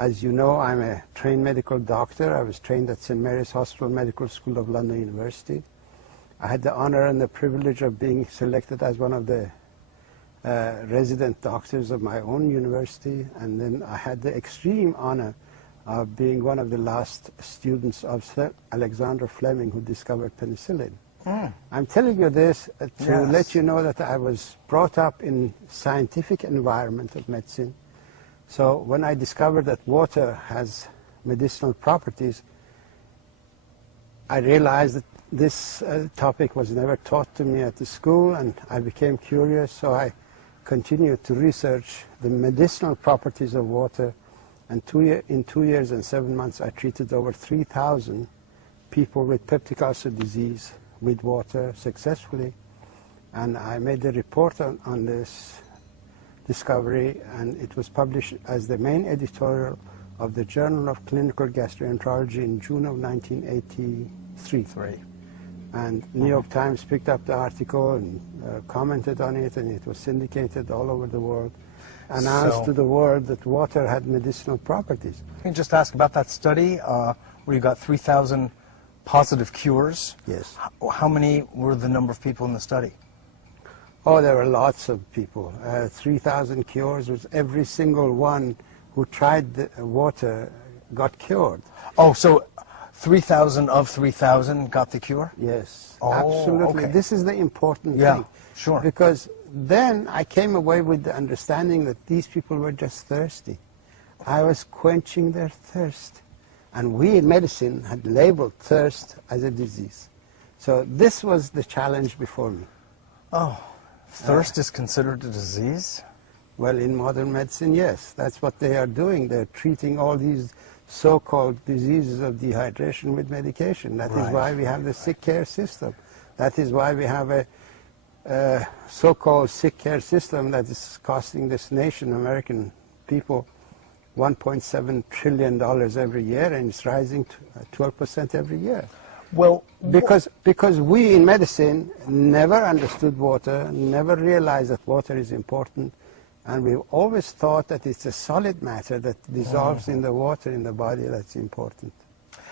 As you know, I'm a trained medical doctor. I was trained at St. Mary's Hospital Medical School of London University. I had the honor and the privilege of being selected as one of the resident doctors of my own university, and then I had the extreme honor of being one of the last students of Sir Alexander Fleming, who discovered penicillin. I'm telling you this to let you know that I was brought up in scientific environment of medicine. So when I discovered that water has medicinal properties, I realized that this topic was never taught to me at the school, and I became curious, so I continued to research the medicinal properties of water, and in 2 years and 7 months I treated over 3,000 people with peptic ulcer disease with water successfully, and I made a report on this discovery, and it was published as the main editorial of the Journal of Clinical Gastroenterology in June of 1983. And New York Times picked up the article and commented on it, and it was syndicated all over the world, announced to the world that water had medicinal properties. Can you just ask about that study where you got 3,000 positive cures? Yes. How many were the number of people in the study? Oh, there were lots of people. 3,000 cures was every single one who tried the water got cured. Oh, so 3,000 of 3,000 got the cure? Yes, oh, absolutely. Okay. This is the important thing. Yeah, sure. Because then I came away with the understanding that these people were just thirsty. I was quenching their thirst. And we in medicine had labeled thirst as a disease. So this was the challenge before me. Oh, thirst is considered a disease? Well, in modern medicine, yes. That's what they are doing. They're treating all these so-called diseases of dehydration with medication. That is why we have the sick care system. That is why we have a so-called sick care system that is costing this nation, American people, $1.7 trillion every year, and it's rising to 12% every year. Well, because we in medicine never understood water, never realized that water is important, and we've always thought that it's a solid matter that dissolves in the water in the body that's important.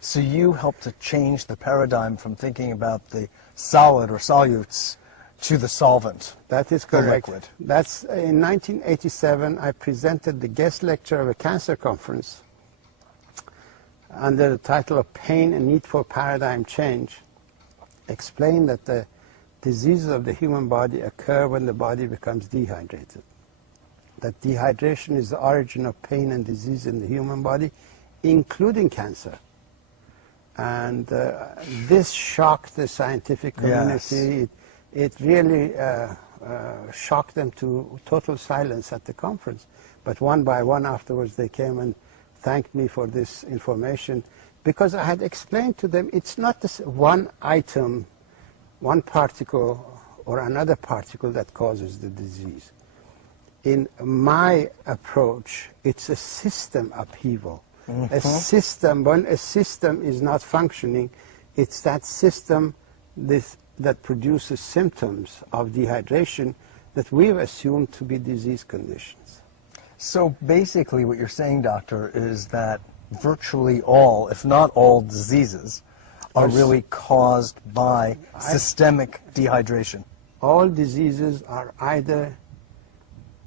So you helped to change the paradigm from thinking about the solid or solutes to the solvent. That is correct. The liquid. That's in 1987. I presented the guest lecture of a cancer conference under the title of Pain and Need for Paradigm Change, explained that the diseases of the human body occur when the body becomes dehydrated. That dehydration is the origin of pain and disease in the human body, including cancer. And this shocked the scientific community. Yes. It really shocked them to total silence at the conference. But one by one afterwards they came and thanked me for this information, because I had explained to them it's not this one item, one particle or another particle that causes the disease. In my approach, it's a system upheaval. A system, when a system is not functioning, it's that system that produces symptoms of dehydration that we've assumed to be disease conditions. So basically what you're saying, doctor, is that virtually all, if not all, diseases are really caused by systemic dehydration. All diseases are either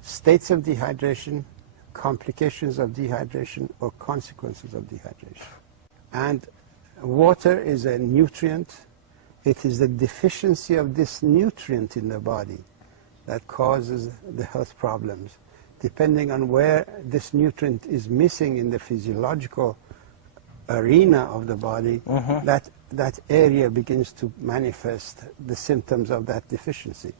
states of dehydration, complications of dehydration, or consequences of dehydration. And water is a nutrient. It is the deficiency of this nutrient in the body that causes the health problems. Depending on where this nutrient is missing in the physiological arena of the body, that area begins to manifest the symptoms of that deficiency.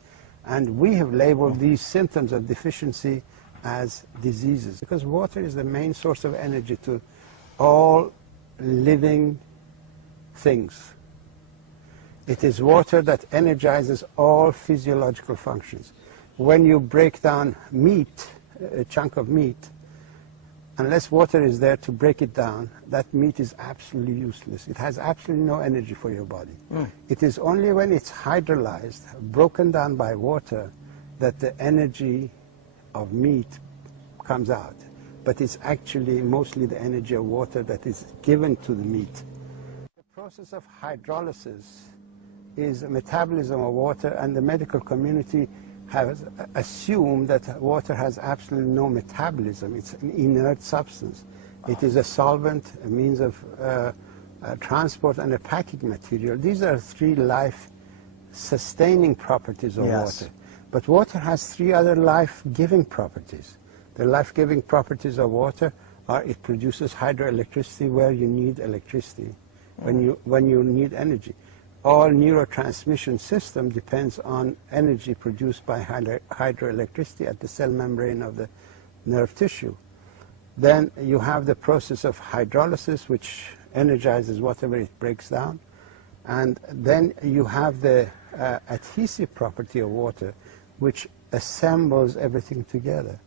And we have labeled these symptoms of deficiency as diseases, because water is the main source of energy to all living things. It is water that energizes all physiological functions. When you break down meat, a chunk of meat, unless water is there to break it down, that meat is absolutely useless. It has absolutely no energy for your body. It is only when it's hydrolyzed, broken down by water, that the energy of meat comes out. but it's actually mostly the energy of water that is given to the meat. The process of hydrolysis is a metabolism of water, and the medical community has assumed that water has absolutely no metabolism. It's an inert substance. It is a solvent, a means of transport, and a packing material. These are three life-sustaining properties of water. But water has three other life-giving properties. The life-giving properties of water are it produces hydroelectricity where you need electricity, when you need energy. All neurotransmission system depends on energy produced by hydroelectricity at the cell membrane of the nerve tissue. Then you have the process of hydrolysis, which energizes whatever it breaks down. And then you have the adhesive property of water, which assembles everything together.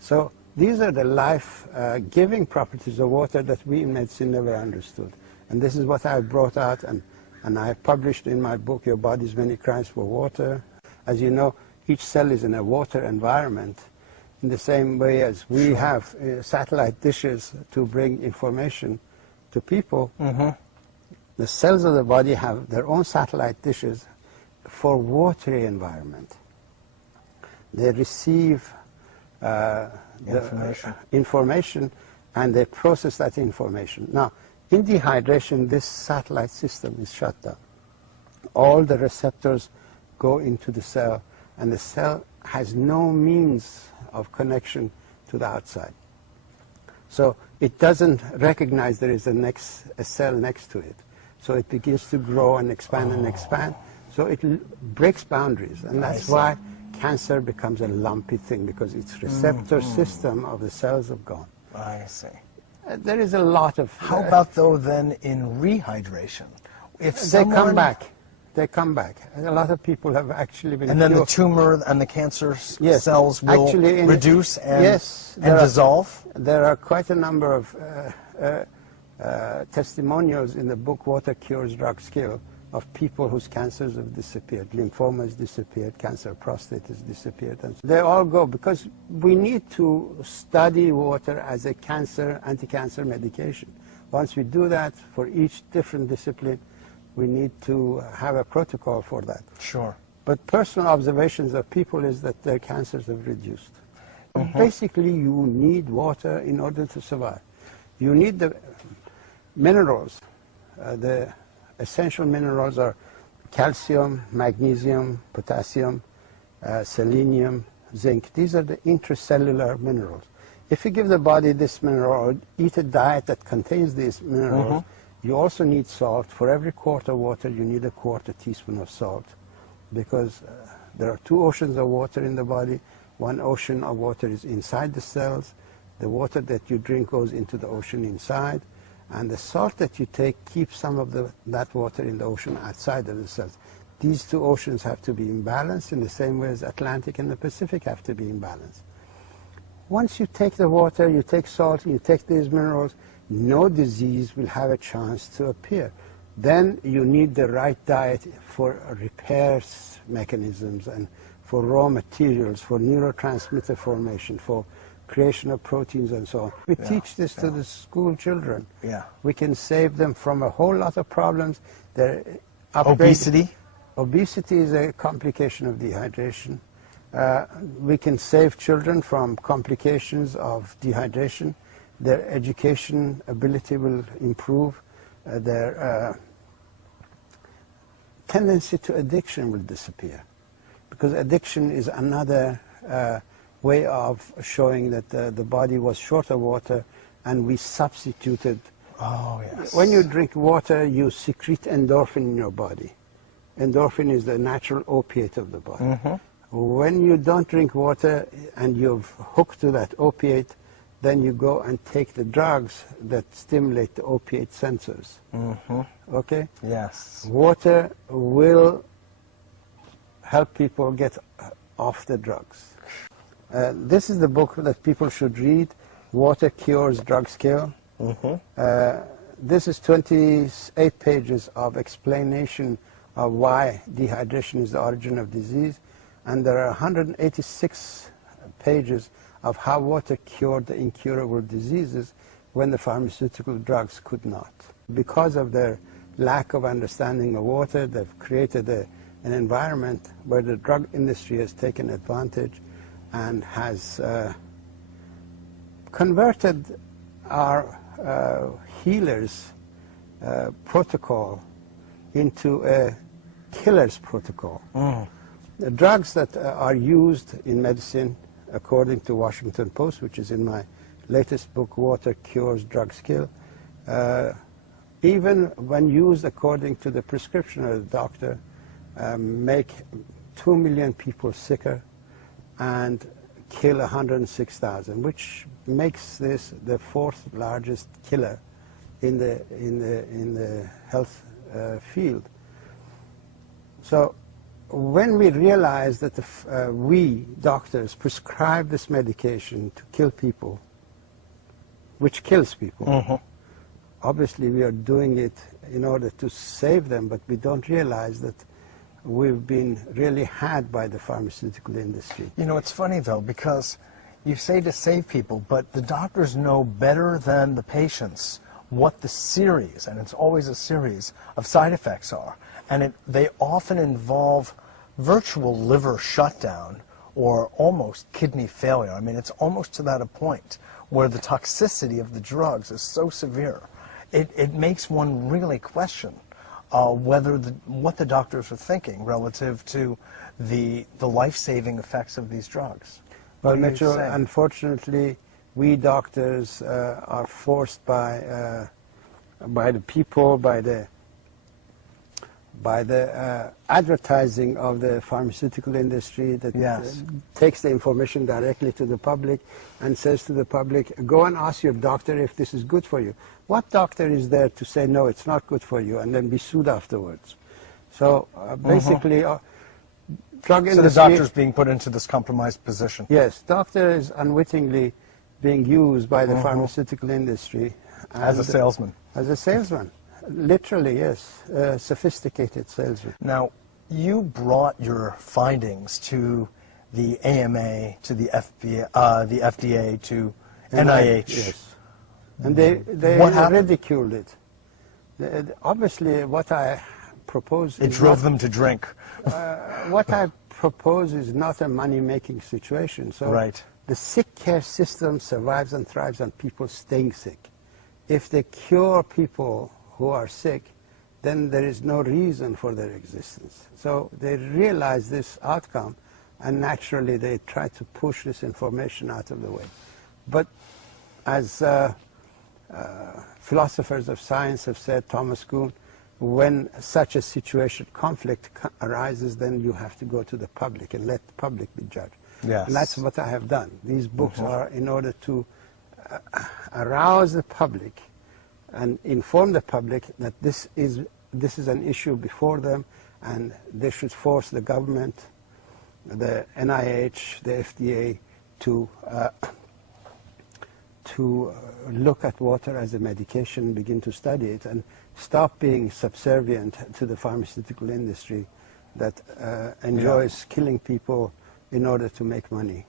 So these are the life-giving properties of water that we in medicine never understood. And this is what I brought out, and I published in my book, Your Body's Many Crimes for Water. As you know, each cell is in a water environment, in the same way as we have satellite dishes to bring information to people. The cells of the body have their own satellite dishes for watery environment. They receive information, and they process that information. Now, in dehydration, this satellite system is shut down. All the receptors go into the cell, and the cell has no means of connection to the outside. So it doesn't recognize there is a cell next to it. So it begins to grow and expand and expand. So it breaks boundaries, and that's why cancer becomes a lumpy thing, because its receptor system of the cells have gone. I see. There is a lot of... How about, though, then in rehydration? If they come back. They come back. And a lot of people have actually been... And then the tumor and the cancer cells will actually reduce and dissolve? There are quite a number of testimonials in the book Water Cures Drugs Kill of people whose cancers have disappeared. Lymphoma has disappeared, cancer of prostate has disappeared. And they all go, because we need to study water as a anti-cancer medication. Once we do that, for each different discipline, we need to have a protocol for that. Sure. But personal observations of people is that their cancers have reduced. Basically, you need water in order to survive. You need the minerals. The essential minerals are calcium, magnesium, potassium, selenium, zinc. These are the intracellular minerals. If you give the body this mineral or eat a diet that contains these minerals, you also need salt. For every quart of water, you need a quarter teaspoon of salt, because there are two oceans of water in the body. One ocean of water is inside the cells. The water that you drink goes into the ocean inside. And the salt that you take keeps some of that water in the ocean outside of the cells. These two oceans have to be in balance in the same way as Atlantic and the Pacific have to be in balance. Once you take the water, you take salt, you take these minerals, no disease will have a chance to appear. Then you need the right diet for repair mechanisms and for raw materials, for neurotransmitter formation, for creation of proteins and so on. We teach this to the school children. We can save them from a whole lot of problems. Obesity? Obesity is a complication of dehydration. We can save children from complications of dehydration. Their education ability will improve. Their tendency to addiction will disappear, because addiction is another way of showing that the body was short of water and we substituted. When you drink water, you secrete endorphin in your body. Endorphin is the natural opiate of the body. When you don't drink water and you've hooked to that opiate, then you go and take the drugs that stimulate the opiate sensors. Okay? Yes. Water will help people get off the drugs. This is the book that people should read, Water Cures Drugs Kill. This is 28 pages of explanation of why dehydration is the origin of disease, and there are 186 pages of how water cured the incurable diseases when the pharmaceutical drugs could not. Because of their lack of understanding of water, they've created an environment where the drug industry has taken advantage and has converted our healers' protocol into a killer's protocol. The drugs that are used in medicine, according to Washington Post, which is in my latest book, Water Cures, Drugs Kill, even when used according to the prescription of the doctor, make 2 million people sicker and kill 106,000, which makes this the 4th largest killer in the health field. So when we realize that we doctors prescribe this medication to kill people, which kills people, obviously we are doing it in order to save them, but we don't realize that we've been really had by the pharmaceutical industry. You know, it's funny though, because you say to save people, but the doctors know better than the patients what the series, and it's always a series, of side effects are. And they often involve virtual liver shutdown or almost kidney failure. I mean, it's almost to that a point where the toxicity of the drugs is so severe. It makes one really question whether what the doctors are thinking relative to the life-saving effects of these drugs. Well, Mitchell, unfortunately, we doctors are forced by the people, by the advertising of the pharmaceutical industry that takes the information directly to the public and says to the public, go and ask your doctor if this is good for you. What doctor is there to say, no, it's not good for you, and then be sued afterwards? So basically, drug industry... So the doctor's being put into this compromised position. Yes, doctor is unwittingly being used by the pharmaceutical industry. As a salesman. As a salesman. Literally, yes. A sophisticated salesman. Now, you brought your findings to the AMA, to the FDA, to NIH. Yes. And they ridiculed it. Obviously, what I propose... It drove them to drink. What I propose is not a money-making situation. So the sick care system survives and thrives on people staying sick. If they cure people who are sick, then there is no reason for their existence. So they realize this outcome, and naturally they try to push this information out of the way. But as philosophers of science have said, Thomas Kuhn, when such a situation, conflict arises, then you have to go to the public and let the public be judged. Yes. And that's what I have done. These books are in order to arouse the public and inform the public that this is an issue before them, and they should force the government, the NIH, the FDA to look at water as a medication, begin to study it, and stop being subservient to the pharmaceutical industry that enjoys killing people in order to make money.